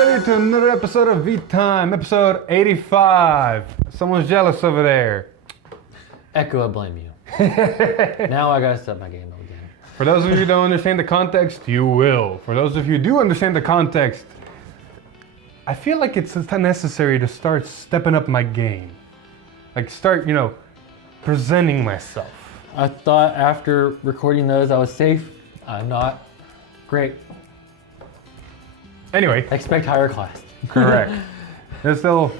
everybody, to another episode of V-Time, episode 85. Someone's jealous over there. Echo, I blame you. Now I gotta step my game up again. For those of you who don't understand the context, you will. For those of you who do understand the context, I feel like it's necessary to start stepping up my game. Like start, presenting myself. I thought after recording those I was safe. I'm not. Great. Anyway. Expect higher class. Correct. There's still,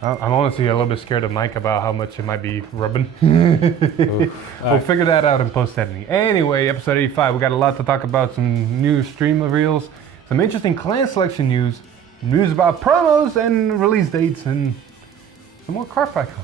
I'm honestly a little bit scared of Mike about how much it might be rubbing. We'll figure that out in post-editing. Anyway, episode 85, we got a lot to talk about. Some new stream reveals, some interesting clan selection news about promos and release dates, and some more card icons.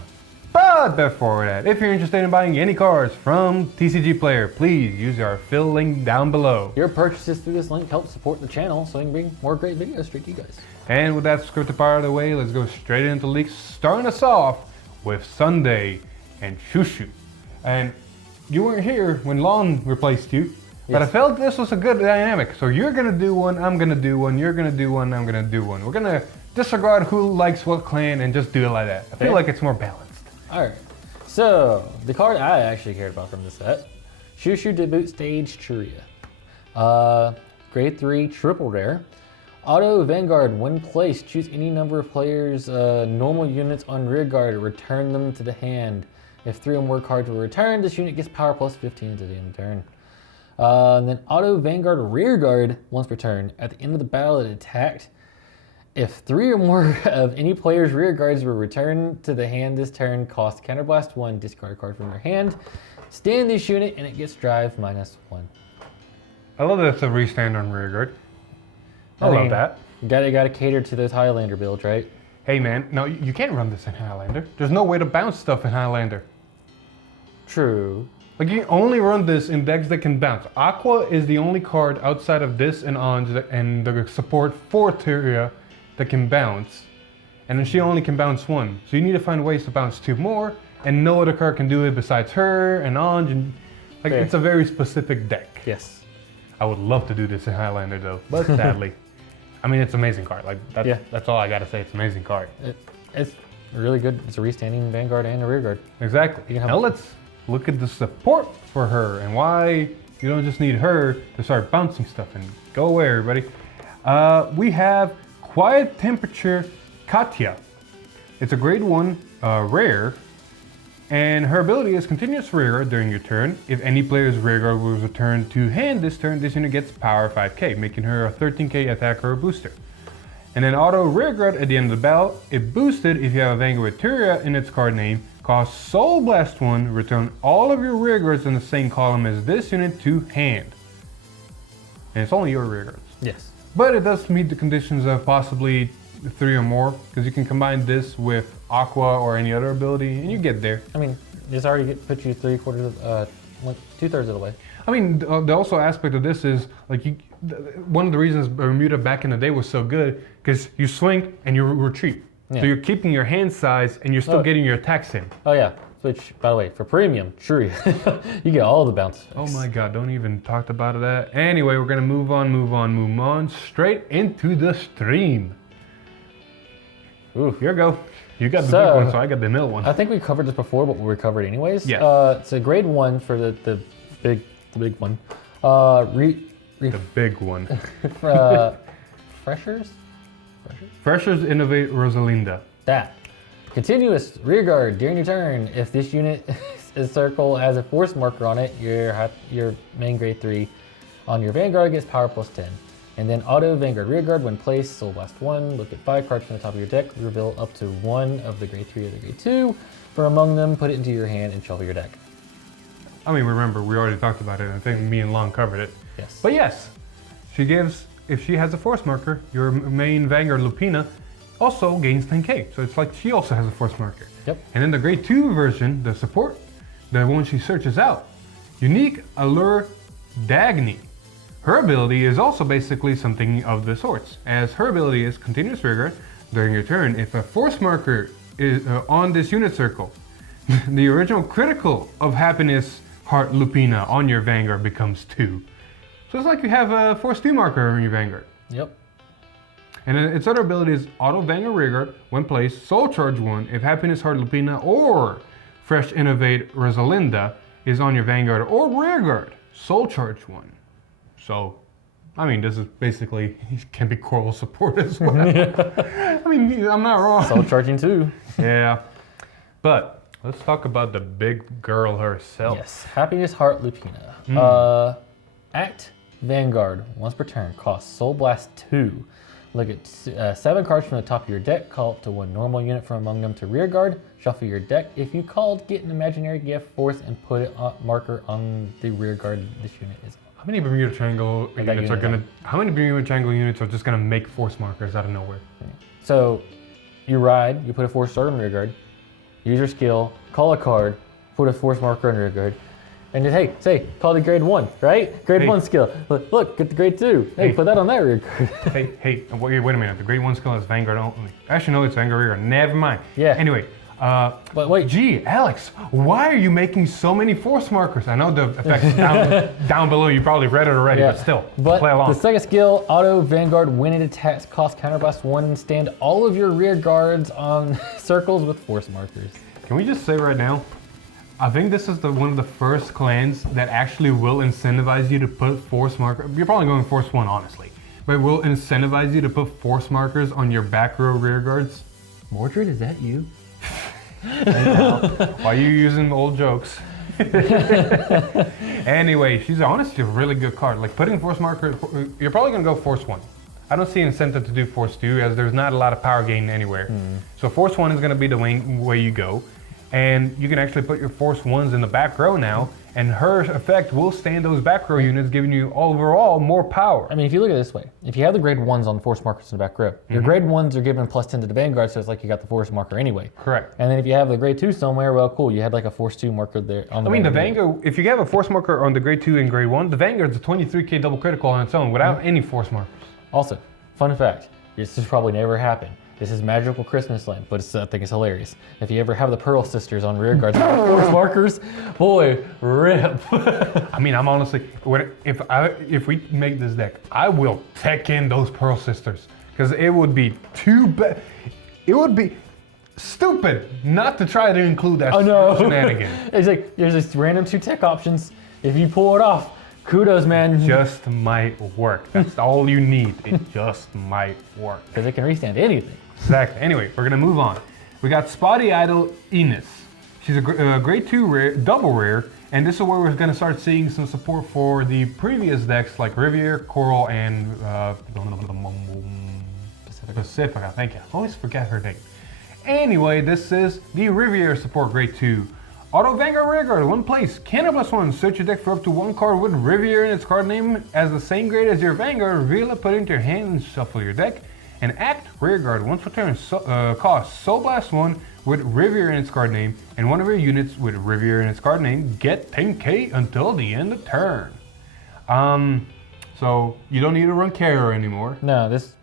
But before that, if you're interested in buying any cards from TCG Player, please use our fill link down below. Your purchases through this link help support the channel so we can bring more great videos straight to you guys. And with that scripted part of the way, let's go straight into leaks, starting us off with Sunday and Shushu. And you weren't here when Lon replaced you, but I felt this was a good dynamic. So you're gonna do one, I'm gonna do one, you're gonna do one, I'm gonna do one. We're gonna disregard who likes what clan and just do it like that. I feel like it's more balanced. Alright, so the card I actually cared about from the set, Shushu Debut Stage Churia. Grade 3 triple rare. Auto Vanguard, when placed, choose any number of players' normal units on rear guard, return them to the hand. If 3 or more cards were returned, this unit gets power plus 15 to the end of the turn. And then Auto Vanguard rear guard, once returned, at the end of the battle it attacked. If 3 or more of any player's rear guards were returned to the hand this turn, cost Counterblast 1, discard a card from your hand, stand this unit, and it gets drive -1. I love that it's a restand on rear guard. I love that. You gotta cater to those Highlander builds, right? Hey man, no, you can't run this in Highlander. There's no way to bounce stuff in Highlander. True. Like you only run this in decks that can bounce. Aqua is the only card outside of this and Anj and the support for Tyria that can bounce, and then she only can bounce 1. So you need to find ways to bounce 2 more, and no other card can do it besides her and Anj, and like it's a very specific deck. Yes. I would love to do this in Highlander though, but sadly. I mean, it's an amazing card. Like that's all I gotta say. It's an amazing card. It's really good. It's a restanding Vanguard and a rear guard. Exactly. Now let's look at the support for her and why you don't just need her to start bouncing stuff and go away, everybody. We have Quiet Temperature Katya. It's a grade 1 rare, and her ability is continuous rear guard during your turn. If any player's rear guard was returned to hand this turn, this unit gets power 5k, making her a 13k attacker or booster. And then auto rear guard at the end of the battle, it boosted if you have a Vanguard Tyria in its card name, costs Soul Blast 1, return all of your rear guards in the same column as this unit to hand. And it's only your rear guards. Yes. But it does meet the conditions of possibly 3 or more, because you can combine this with Aqua or any other ability, and you get there. I mean, this already puts you 2/3 of the way. I mean, the also aspect of this is, like, one of the reasons Bermuda back in the day was so good, because you swing and you retreat. Yeah. So you're keeping your hand size, and you're still getting your attacks in. Oh yeah, which, by the way, for premium, Churia, you get all the bounce. Oh my god, don't even talk about that. Anyway, we're gonna move on, straight into the stream. Ooh, here we go. You got the big one, so I got the middle one. I think we covered this before, but we'll cover it anyways. Yeah. It's a grade 1 for the big one. The big one. Freshers? Freshers Innovate Rosalinda. That. Continuous rear guard during your turn. If this unit is circle has a force marker on it, your main grade 3 on your Vanguard gets power plus 10. And then auto Vanguard rear guard when placed, Soul Blast 1, look at 5 cards from the top of your deck, reveal up to 1 of the grade 3 or the grade 2. From among them, put it into your hand and shuffle your deck. I mean, remember, we already talked about it. I think me and Long covered it. Yes. But yes, she gives, if she has a force marker, your main Vanguard Lupina also gains 10k. So it's like she also has a force marker. Yep. And then the grade 2 version, the support, the one she searches out, Unique Allure Dagny. Her ability is also basically something of the sorts, as her ability is continuous rigor during your turn. If a force marker is on this unit circle, the original critical of Happiness Heart Lupina on your Vanguard becomes 2. So it's like you have a Force 2 marker on your Vanguard. Yep. And its other ability is Auto Vanguard Rearguard when placed, Soul Charge 1 if Happiness Heart Lupina or Fresh Innovate Rosalinda is on your Vanguard or Rearguard. Soul Charge 1. So, I mean, this is basically, can be Coral support as well. I mean, I'm not wrong. Soul Charging too. Yeah. But, let's talk about the big girl herself. Yes, Happiness Heart Lupina. Act Vanguard, once per turn, costs Soul Blast 2. Look at 7 cards from the top of your deck, call up to 1 normal unit from among them to rearguard, shuffle your deck. If you called, get an imaginary gift, force, and put it on marker on the rearguard this unit is on. How many Bermuda Triangle units are gonna? How many Bermuda Triangle units are just gonna make force markers out of nowhere? So, you ride, you put a force starter on rearguard, use your skill, call a card, put a force marker on rearguard, and just, hey, say, call the grade 1, right? Grade 1 skill. Look, get the grade 2. Hey, put that on that rearguard. hey, wait a minute. The grade 1 skill is Vanguard only. Actually, no, it's Vanguard Rearguard. Never mind. Yeah. Anyway, but wait. Gee, Alex, why are you making so many force markers? I know the effects down below, you probably read it already, but still, play along. The second skill, Auto Vanguard, when it attacks, cost Counterblast 1, stand all of your rear guards on circles with force markers. Can we just say right now, I think this is one of the first clans that actually will incentivize you to put force markers. You're probably going force 1, honestly, but it will incentivize you to put force markers on your back row rear guards. Mordred, is that you? Why are you using old jokes? Anyway, she's honestly a really good card. Like putting force marker, you're probably gonna go force 1. I don't see incentive to do force 2 as there's not a lot of power gain anywhere. So force 1 is gonna be the way you go. And you can actually put your force 1s in the back row now, and her effect will stand those back row units, giving you overall more power. I mean, if you look at it this way, if you have the grade 1s on force markers in the back row, your grade 1s are given plus 10 to the Vanguard, so it's like you got the force marker anyway. Correct. And then if you have the grade 2 somewhere, well, cool, you had like a force 2 marker there on the the Vanguard, if you have a force marker on the grade 2 and grade 1, the Vanguard's a 23k double critical on its own without any force markers. Also, fun fact, this has probably never happened. This is Magical Christmas Land, but I think it's hilarious. If you ever have the Pearl Sisters on rear guards force markers, boy, rip. I mean, I'm honestly, if we make this deck, I will tech in those Pearl Sisters because it would be too bad. It would be stupid not to try to include that shenanigan. It's like there's just random 2 tech options. If you pull it off, kudos, man. Just might work. That's all you need. It just might work. Because it can restand anything. Exactly. Anyway, we're gonna move on. We got Spotty Idol Enos. She's a grade 2 rare, double rare, and this is where we're gonna start seeing some support for the previous decks like Riviera, Coral, and Pacifica. Thank you. I always forget her name. Anyway, this is the Riviera support grade 2. Auto Vanguard Rearguard, 1 place. Cannabis 1, search your deck for up to 1 card with Riviera in its card name as the same grade as your Vanguard. Reveal it, put it into your hand, and shuffle your deck. And Act Rearguard, once per turn, costs Soul Blast 1 with Riviera in its card name, and 1 of your units with Riviera in its card name get 10k until the end of turn. So you don't need to run Carrier anymore. No, this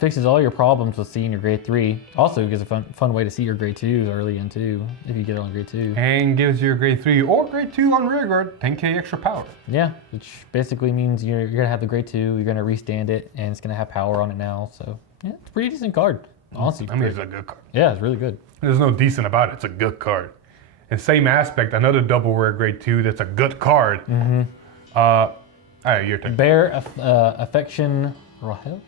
fixes all your problems with seeing your grade 3. Also gives a fun way to see your grade 2s early in too, if you get it on grade 2. And gives your grade 3 or grade 2 on Rearguard 10k extra power. Yeah, which basically means you're gonna have the grade 2, you're gonna restand it, and it's gonna have power on it now. So yeah, it's a pretty decent card. Honestly, I mean, it's a good card. Yeah, it's really good. There's no decent about it. It's a good card. And same aspect, another double rare grade 2 that's a good card. All right, your turn. Bear Affection Ryle?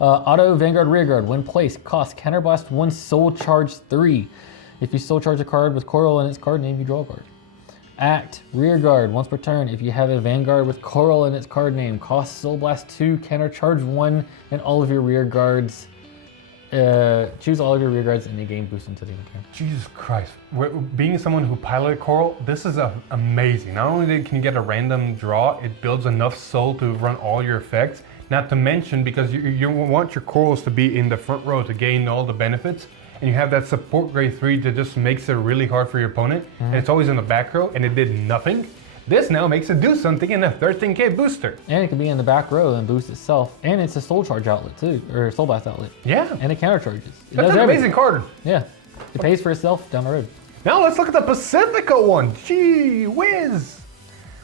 Auto Vanguard Rearguard, when placed, cost Counterblast 1, Soul Charge 3. If you Soul Charge a card with Coral in its card name, you draw a card. Act Rearguard, once per turn. If you have a Vanguard with Coral in its card name, cost Soul Blast 2, Counter Charge 1, and all of your rear guards. Choose all of your rear guards in the game boost until the end of turn. Jesus Christ. Being someone who piloted Coral, this is amazing. Not only can you get a random draw, it builds enough soul to run all your effects. Not to mention, because you want your Corals to be in the front row to gain all the benefits, and you have that support grade 3 that just makes it really hard for your opponent, and it's always in the back row, and it did nothing. This now makes it do something in a 13k booster. And it can be in the back row and boost itself. And it's a Soul Charge outlet too, or Soul Blast outlet. Yeah. And it countercharges. That's an amazing card. Yeah. It pays for itself down the road. Now let's look at the Pacifica one. Gee whiz.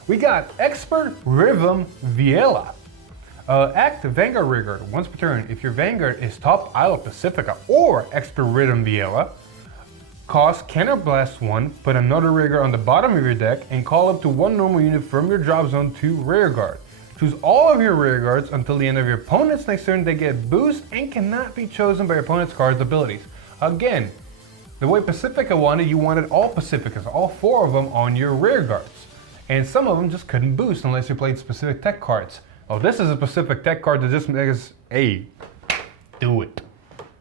We got Expert Rhythm Viela. Act Vanguard Rearguard once per turn. If your Vanguard is top Isle of Pacifica or Expedition Viela, cost Counterblast 1, put another Rearguard on the bottom of your deck, and call up to one normal unit from your drop zone to Rearguard. Choose all of your Rearguards until the end of your opponent's next turn. They get boost and cannot be chosen by your opponent's card's abilities. Again, the way Pacifica wanted, you wanted all Pacificas, all 4 of them on your Rearguards. And some of them just couldn't boost unless you played specific tech cards. Oh, this is a specific tech card that just makes, hey, do it.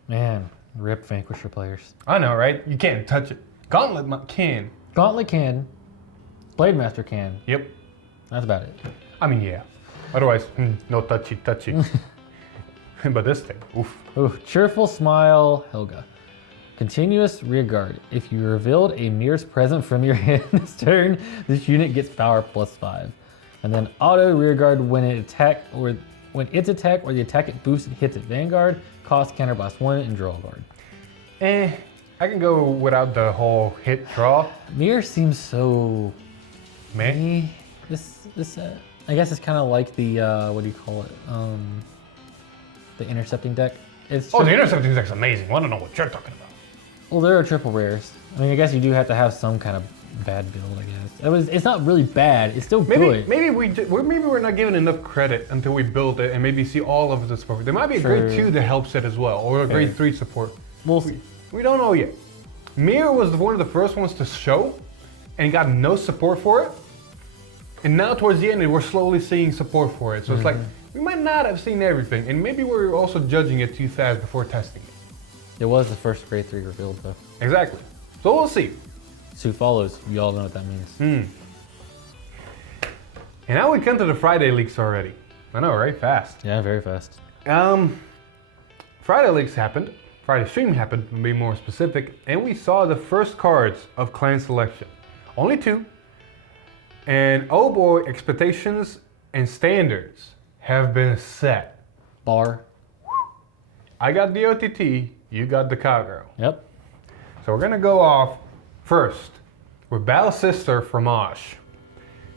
Man, rip Vanquisher players. I know, right? You can't touch it. Gauntlet can. Gauntlet can. Blade Master can. Yep. That's about it. I mean, yeah. Otherwise, no touchy. But this thing, oof. Ooh, Cheerful Smile, Helga. Continuous Rearguard. If you revealed a Mirror's present from your hand this turn, this unit gets power +5. And then Auto Rearguard when its attack or the attack it boosts hits at Vanguard, cost Counterblast 1 and draw a card. I can go without the whole hit draw. Mirror seems so Man. This I guess it's kind of like the what do you call it? The intercepting deck. It's The intercepting deck's amazing. I don't know what you're talking about. Well, there are triple rares. I mean, I guess you do have to have some kind of bad build, I guess. It's not really bad. It's still good. Maybe we're not given enough credit until we build it and maybe see all of the support. There might be a grade 2 that helps it as well, or a grade 3 support. We'll see. We don't know yet. Mirror was one of the first ones to show and got no support for it. And now towards the end, we're slowly seeing support for it. So it's like, we might not have seen everything. And maybe we're also judging it too fast before testing it. It was the first grade 3 revealed, though. Exactly. So we'll see. Suit follows. You all know what that means. And now we come to the Friday leaks already. I know, right? Fast. Yeah, very fast. Friday leaks happened. Friday stream happened, to be more specific. And we saw the first cards of clan selection. Only 2. And oh boy, expectations and standards have been set. Bar. I got the OTT, you got the cowgirl. Yep. So we're gonna go off first with Battle Sister Fromage.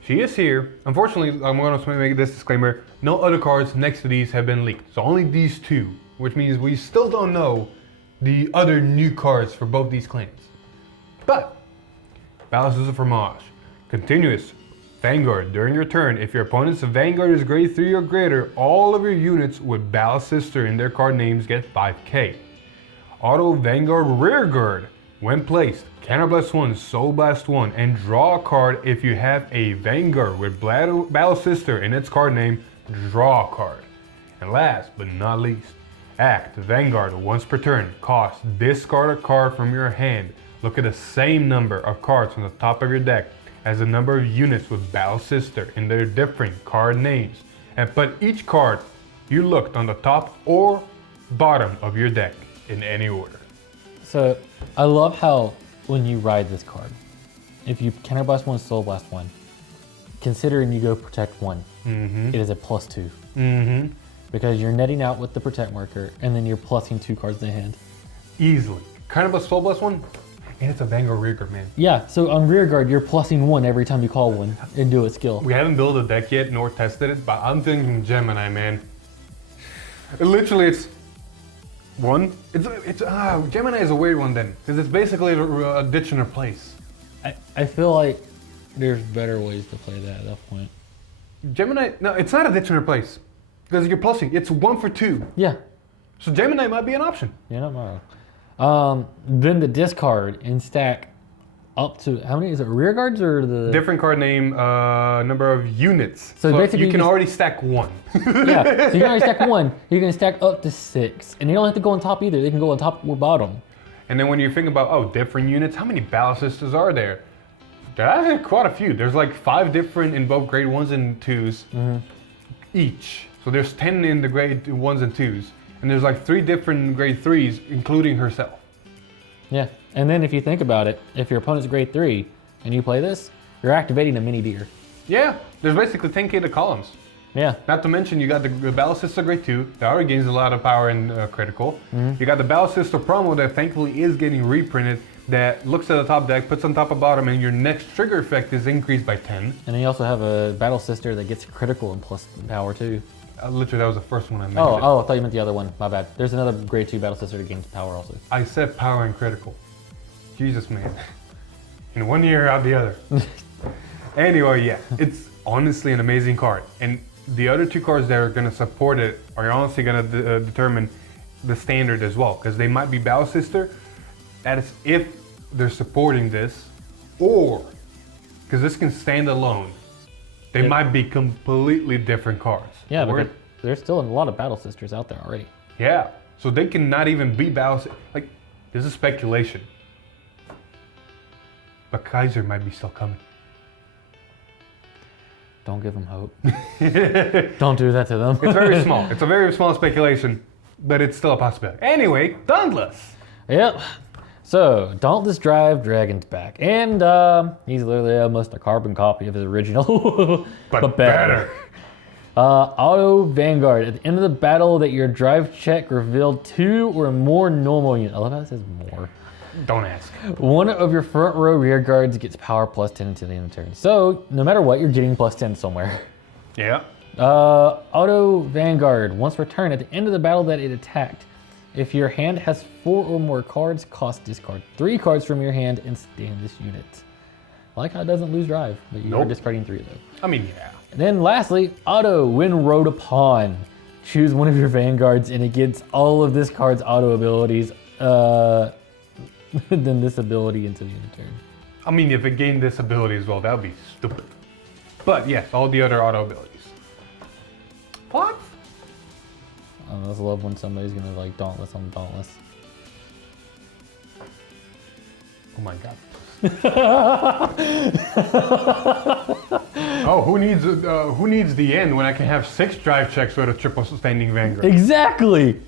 She is here. Unfortunately, I'm gonna make this disclaimer, no other cards next to these have been leaked. So only these 2, which means we still don't know the other new cards for both these clans. But, Battle Sister Fromage, continuous Vanguard. During your turn, if your opponent's Vanguard is grade 3 or greater, all of your units with Battle Sister in their card names get 5k. Auto Vanguard Rearguard. When placed, Counterblast 1, Soul Blast 1, and draw a card if you have a Vanguard with Battle Sister in its card name, draw a card. And last but not least, Act Vanguard once per turn. Cost, discard a card from your hand. Look at the same number of cards on the top of your deck as the number of units with Battle Sister in their different card names, and put each card you looked on the top or bottom of your deck in any order. So, I love how when you ride this card, if you Counterblast 1, Soul Blast 1, considering you go Protect 1, it is a +2. Because you're netting out with the Protect marker, and then you're plussing 2 cards in the hand. Easily. Counterblast Soul Blast 1, and it's a Vanguard Rearguard, man. Yeah, so on Rearguard, you're plussing 1 every time you call 1 and do a skill. We haven't built a deck yet, nor tested it, but I'm thinking Gemini, man. Literally, it's 1. Gemini is a weird one then, because it's basically a ditch and replace. I feel like there's better ways to play that at that point. Gemini, no, it's not a ditch and replace, because you're plussing. It's 1 for 2. Yeah. So Gemini might be an option. You're not wrong. Then the discard and stack up to, how many is it, rear guards or the? Different card name, number of units. So basically you can already stack 1. Yeah, so you can already stack 1. You can stack up to 6. And you don't have to go on top either. They can go on top or bottom. And then when you think about, different units, how many Battle Sisters are there? There are actually quite a few. There's like 5 different in both grade 1s and 2s each. So there's 10 in the grade 1s and 2s. And there's like 3 different grade 3s, including herself. Yeah, and then if you think about it, if your opponent's grade 3 and you play this, you're activating a mini deer. Yeah, there's basically 10k to columns. Yeah. Not to mention you got the Battle Sister grade 2, that already gains a lot of power in critical. You got the Battle Sister promo that thankfully is getting reprinted, that looks at the top deck, puts on top of bottom, and your next trigger effect is increased by 10. And then you also have a Battle Sister that gets critical and plus power too. Literally, that was the first one I mentioned. Oh, I thought you meant the other one. My bad. There's another grade 2 battle sister that gains power also. I said power and critical. Jesus, man. In one ear, out the other. Anyway, yeah, it's honestly an amazing card. And the other 2 cards that are going to support it are honestly going to determine the standard as well. Because they might be battle sister. That is if they're supporting this. Or, because this can stand alone. They might be completely different cards. Yeah, but there's still a lot of battle sisters out there already. Yeah, so they can not even be battle. Like, this is speculation. But Kaiser might be still coming. Don't give them hope. Don't do that to them. It's very small. It's a very small speculation, but it's still a possibility. Anyway, Dauntless. Yep. So, Dauntless Dragon's back. And he's literally almost a carbon copy of his original. But better. Auto Vanguard. At the end of the battle that your drive check revealed 2 or more normal units. I love how it says more. Don't ask. One of your front row rear guards gets power +10 until the end of the turn. So, no matter what, you're getting +10 somewhere. Yeah. Auto Vanguard. Once returned at the end of the battle that it attacked. If your hand has 4 or more cards, discard 3 cards from your hand and stand this unit. I like how it doesn't lose drive, but you are discarding 3 though. I mean, yeah. And then lastly, auto, when rode upon. Choose one of your vanguards and it gets all of this card's auto abilities, then this ability until the end of turn. I mean, if it gained this ability as well, that would be stupid. But yes, all the other auto abilities. What? I just love when somebody's gonna like Dauntless on Dauntless. Oh my god. Oh, who needs the end when I can have 6 drive checks with a triple standing Vanguard? Exactly!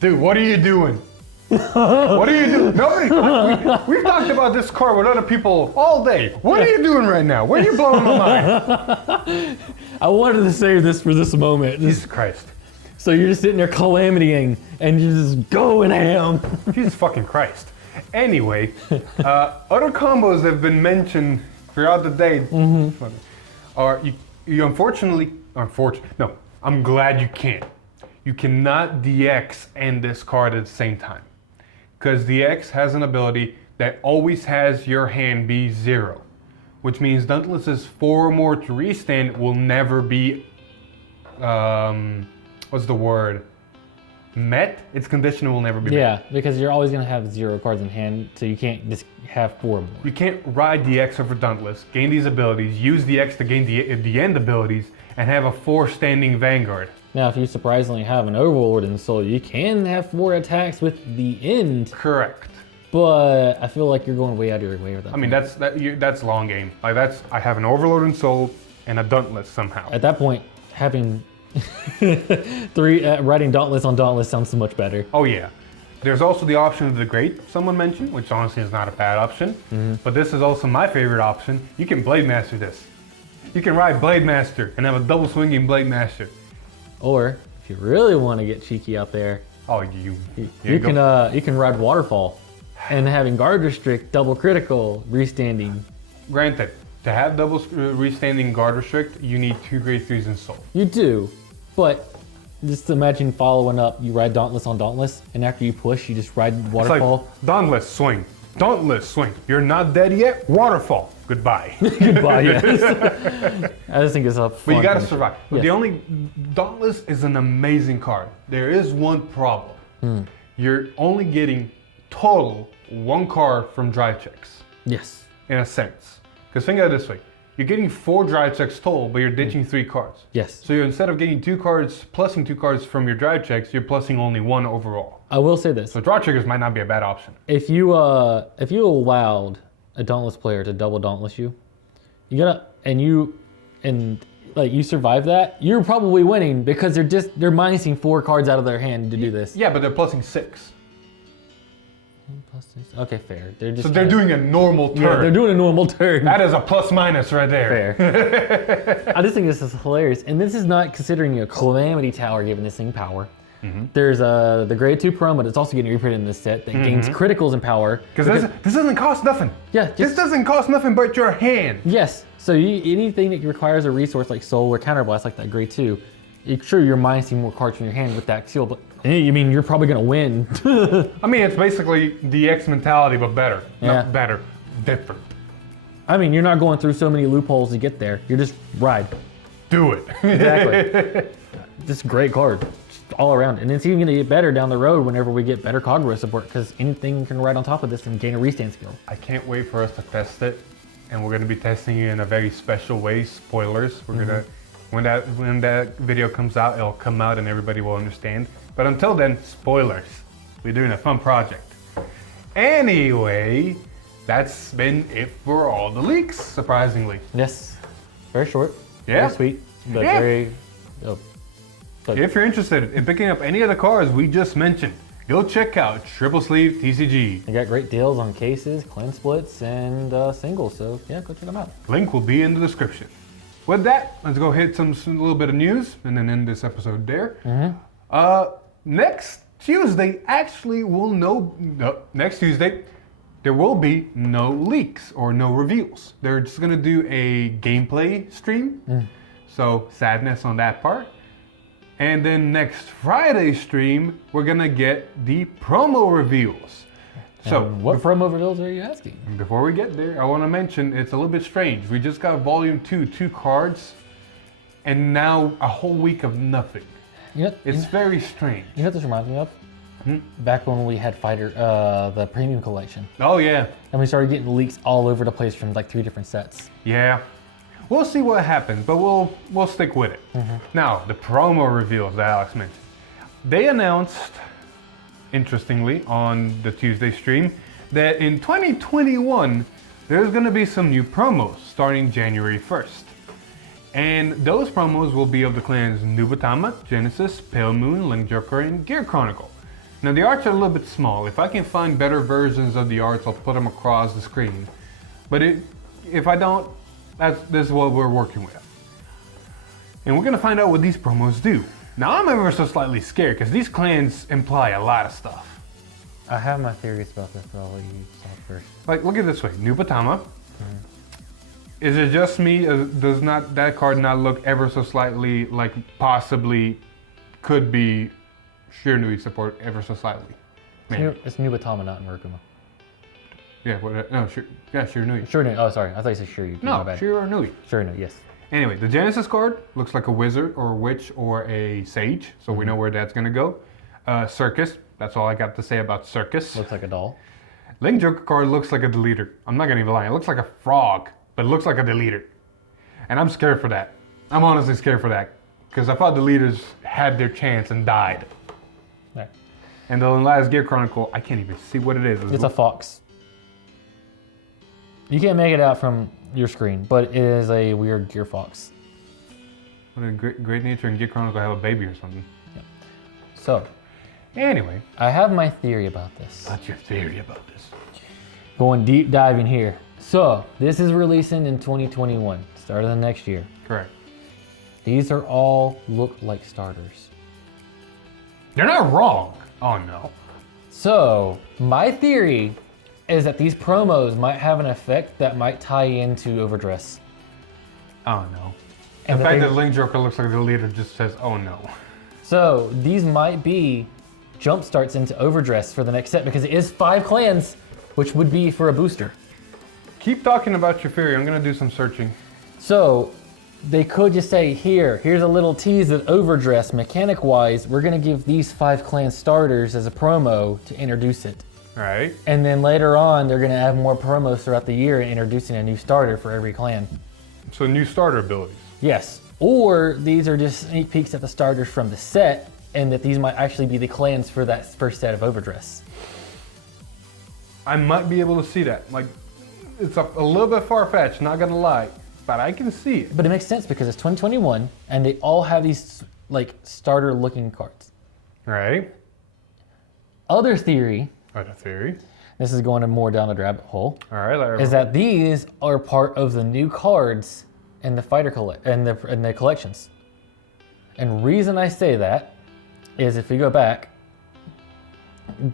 Dude, what are you doing? What are you doing? We've talked about this card with other people all day. What are you doing right now? Where are you blowing my mind? I wanted to save this for this moment. Jesus Christ. So you're just sitting there calamitying and you're just going ham. Jesus fucking Christ. Anyway, other combos that have been mentioned throughout the day are you unfortunately, no, I'm glad you can't. You cannot DX and this card at the same time. Because DX has an ability that always has your hand be 0. Which means Dauntless's 4 or more to restand will never be, what's the word? Met? Its condition will never be met. Yeah, because you're always gonna have 0 cards in hand, so you can't just have 4 more. You can't ride DX over Dauntless, gain these abilities, use DX to gain the end abilities, and have a 4 standing Vanguard. Now, if you surprisingly have an Overlord in Soul, you can have 4 attacks with the end. Correct. But I feel like you're going way out of your way with that. I mean, that's long game. Like I have an Overlord in Soul and a Dauntless somehow. At that point, having 3 riding Dauntless on Dauntless sounds so much better. Oh yeah. There's also the option of the Great, someone mentioned, which honestly is not a bad option. But this is also my favorite option. You can Blade Master this. You can ride Blade Master and have a double swinging Blade Master. Or if you really want to get cheeky out there, you can ride Waterfall and having guard restrict, double critical, restanding. Granted, to have double restanding guard restrict, you need 2 grade 3s in Soul. You do, but just imagine following up, you ride Dauntless on Dauntless, and after you push, you just ride Waterfall. It's like, Dauntless, swing. Dauntless, swing. You're not dead yet? Waterfall. Goodbye. Goodbye, yes. I just think it's a fun But you gotta finisher. survive. Yes. Dauntless is an amazing card. There is one problem. You're only getting total 1 card from drive checks. Yes. In a sense. Because think of it this way. You're getting 4 drive checks total, but you're ditching 3 cards. Yes. So instead of getting 2 cards, plussing 2 cards from your drive checks, you're plussing only 1 overall. I will say this. So draw triggers might not be a bad option. If you allowed a Dauntless player to double Dauntless you survive that, you're probably winning because they're minusing 4 cards out of their hand to do this. Yeah, but they're plussing 6. Okay, fair. They're doing a normal turn. Yeah, they're doing a normal turn. That is a plus minus right there. Fair. I just think this is hilarious. And this is not considering a Calamity Tower giving this thing power. There's the grade 2 promo that's also getting reprinted in this set that gains criticals and power. Because this doesn't cost nothing. Yeah. This doesn't cost nothing but your hand. Yes. So anything that requires a resource like Soul or Counterblast like that grade 2, Sure, your mind sees more cards in your hand with that seal, but I mean, you're probably gonna win. I mean, it's basically the X mentality, but better. Yeah. Not better, different. I mean, you're not going through so many loopholes to get there. You're just ride. Do it. Exactly. Just a great card, just all around. And it's even gonna get better down the road whenever we get better Kagura support, because anything can ride on top of this and gain a restand skill. I can't wait for us to test it, and we're gonna be testing it in a very special way. Spoilers. We're gonna when that video comes out, it'll come out and everybody will understand. But until then, spoilers. We're doing a fun project. Anyway, that's been it for all the leaks, surprisingly. Yes, very short, Yeah. very sweet, but Yeah. very. Oh, but If you're interested in picking up any of the cards we just mentioned, go check out Triple Sleeve TCG. they got great deals on cases, cleanse splits, and singles. So yeah, go check them out. Link will be in the description. With that, let's go hit some little bit of news and then end this episode there. Next Tuesday, actually, next Tuesday, there will be no leaks or no reveals. They're just gonna do a gameplay stream. So sadness on that part. And then next Friday's stream, we're gonna get the promo reveals. So And what promo reveals are you asking? before we get there, I want to mention it's a little bit strange. We just got Volume 2, 2 cards, and now a whole week of nothing. You know, It's very strange. you know what this reminds me of? Back when we had the premium collection, Oh yeah, and we started getting leaks all over the place from like 3 different sets. yeah. We'll see what happens, but we'll stick with it. Now, the promo reveals that Alex mentioned. They announced, interestingly, on the Tuesday stream, that in 2021, there's gonna be some new promos starting January 1st. And those promos will be of the clans Nubatama, Genesis, Pale Moon, Link Joker, and Gear Chronicle. Now the arts are a little bit small. If I can find better versions of the arts, I'll put them across the screen. But if I don't, this is what we're working with. And we're gonna find out what these promos do. Now I'm ever so slightly scared because these clans imply a lot of stuff. I have my theories about this, but I'll let you talk first. Like, look at it this way, Nubatama. Is it just me? Does not that card not look ever so slightly like possibly could be Shiranui support ever so slightly? Maybe. It's Nubatama, not Murukuma. Yeah, Shiranui. Shiranui. Oh, sorry. I thought you said Shiryu. No, My bad. Shiranui. Shiranui, yes. Anyway, the Genesis card looks like a wizard or a witch or a sage, so we know where that's gonna go. Circus, that's all I got to say about Circus. Looks like a doll. Link Joker card looks like a deleter. I'm not gonna even lie, it looks like a frog, but it looks like a deleter. And I'm scared for that. I'm honestly scared for that, because I thought deleters had their chance and died. Right. And the last Gear Chronicle, I can't even see what it is. It's a fox. You can't make it out from your screen, but it is a weird gear fox. What a great nature and Gear Chronicle have a baby or something. So, Anyway, I have my theory about this. what's your theory about this? Going deep diving here. So, this is releasing in 2021, start of the next year. Correct. These are all look like starters. You're not wrong. Oh no. So, my theory is that these promos might have an effect that might tie into Overdress. Oh no. And The the fact thing- that Link Joker looks like the leader just says, oh no. So, these might be jump starts into Overdress for the next set because it is 5 clans, which would be for a booster. Keep talking about your theory. I'm gonna do some searching. So, they could just say, here's a little tease of Overdress. Mechanic-wise, we're gonna give these 5 clan starters as a promo to introduce it. All right. And then later on, they're gonna have more promos throughout the year introducing a new starter for every clan. So new starter abilities. Yes. Or these are just sneak peeks at the starters from the set, and that these might actually be the clans for that first set of Overdress. I might be able to see that. Like, it's a little bit far-fetched, not gonna lie, but I can see it. But it makes sense because it's 2021, and they all have these like starter-looking cards. All right. Other theory, Other theory. this is going more down the rabbit hole, All right. is that these are part of the new cards in the fighter in the collections. And reason I say that is if we go back,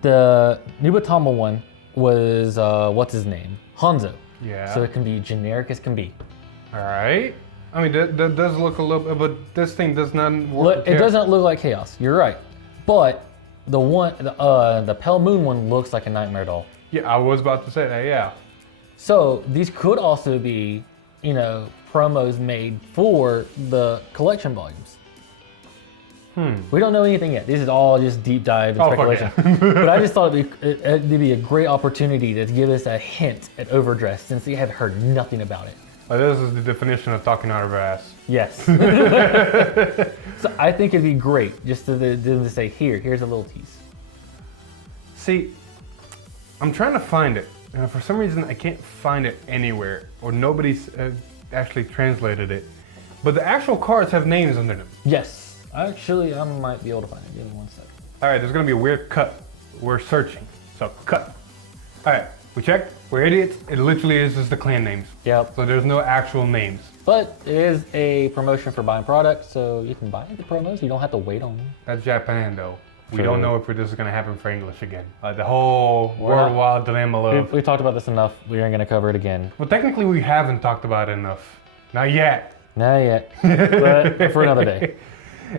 the Nubatama one was what's his name? Hanzo. Yeah. So it can be generic as can be. All right. I mean, that does look a little bit, but this thing does not work. It doesn't look like Chaos. You're right, but the Pale Moon one looks like a Nightmare doll. Yeah, I was about to say that. Yeah. So these could also be, promos made for the collection volumes. We don't know anything yet. This is all just deep dive and speculation. Yeah. But I just thought it'd be a great opportunity to give us a hint at Overdress since we have heard nothing about it. This is the definition of talking out of our ass. Yes. So I think it'd be great just to say, here's a little tease. See, I'm trying to find it, and for some reason I can't find it anywhere, or nobody's actually translated it. But the actual cards have names under them. Yes. Actually, I might be able to find it. Give me 1 second. All right, there's gonna be a weird cut. We're searching, so cut. All right, we checked. We're idiots. It literally is just the clan names. Yep. So there's no actual names. But it is a promotion for buying products, so you can buy the promos. You don't have to wait on them. That's Japan, though. We True. don't know if this is gonna happen for English again. The whole worldwide dilemma of. We've talked about this enough. We aren't gonna cover it again. Well, technically, we haven't talked about it enough. Not yet. Not yet, but for another day.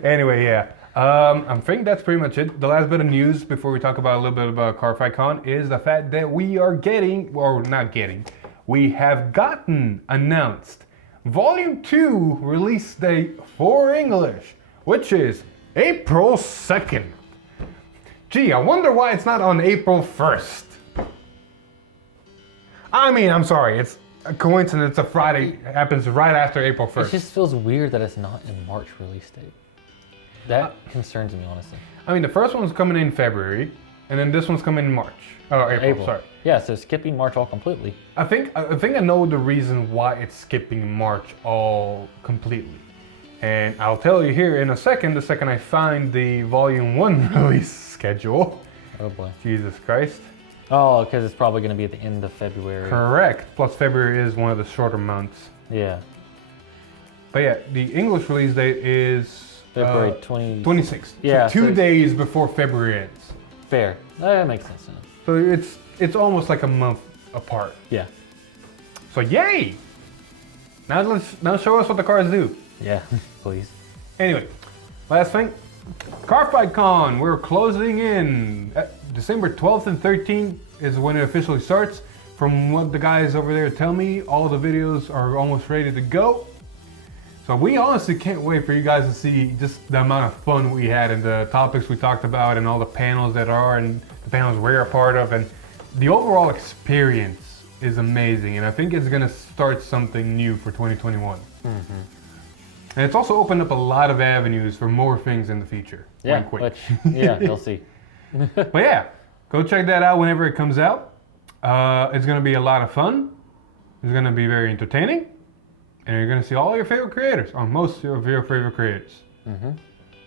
Anyway, yeah. I think that's pretty much it. The last bit of news before we talk about a little bit about Cardfight Con is the fact that we are getting, or not getting, we have gotten announced Volume 2 release date for English, which is April 2nd. Gee, I wonder why it's not on April 1st. I mean, I'm sorry, it's a coincidence. A Friday happens right after April 1st. It just feels weird that it's not in March release date. That concerns me, honestly. I mean, the first one's coming in February, and then this one's coming in March. Oh, April. Sorry. Yeah, so skipping March all completely. I think I know the reason why it's skipping March all completely. And I'll tell you here in a second, the second I find the Volume 1 release schedule. Oh boy. Jesus Christ. Oh, because it's probably going to be at the end of February. Correct. Plus February is one of the shorter months. Yeah. But yeah, the English release date is February 26th. Yeah. So 2 days before February ends. Fair. That makes sense. So it's almost like a month apart. Yeah. So yay! Now show us what the cards do. Yeah, please. Anyway, last thing. Cardfight Con, we're closing in. December 12th and 13th is when it officially starts. From what the guys over there tell me, all the videos are almost ready to go. So we honestly can't wait for you guys to see just the amount of fun we had and the topics we talked about and all the panels that are and the panels we're a part of, and the overall experience is amazing, and I think it's gonna start something new for 2021. And it's also opened up a lot of avenues for more things in the future. Yeah, Wink, yeah, you'll see. But yeah, go check that out whenever it comes out. It's gonna be a lot of fun. It's gonna be very entertaining. And you're gonna see all your favorite creators, or most of your favorite creators.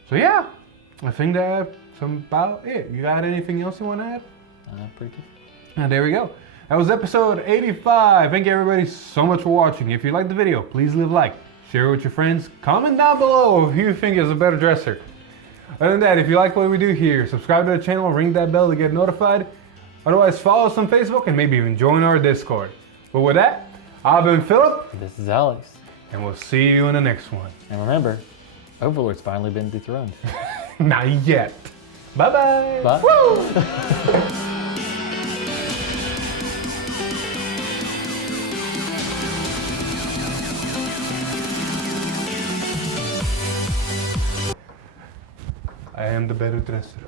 So yeah, I think that's about it. You got anything else you want to add? Pretty good. And there we go. That was episode 85. Thank you everybody so much for watching. If you liked the video, please leave a like, share it with your friends, comment down below who you think is a better dresser. Other than that, if you like what we do here, subscribe to the channel, ring that bell to get notified. Otherwise, follow us on Facebook and maybe even join our Discord. But with that, I've been Philip. This is Alex. And we'll see you in the next one. And remember, Overlord's finally been dethroned. Not yet. Bye-bye. Bye. Woo! I am the better dresser.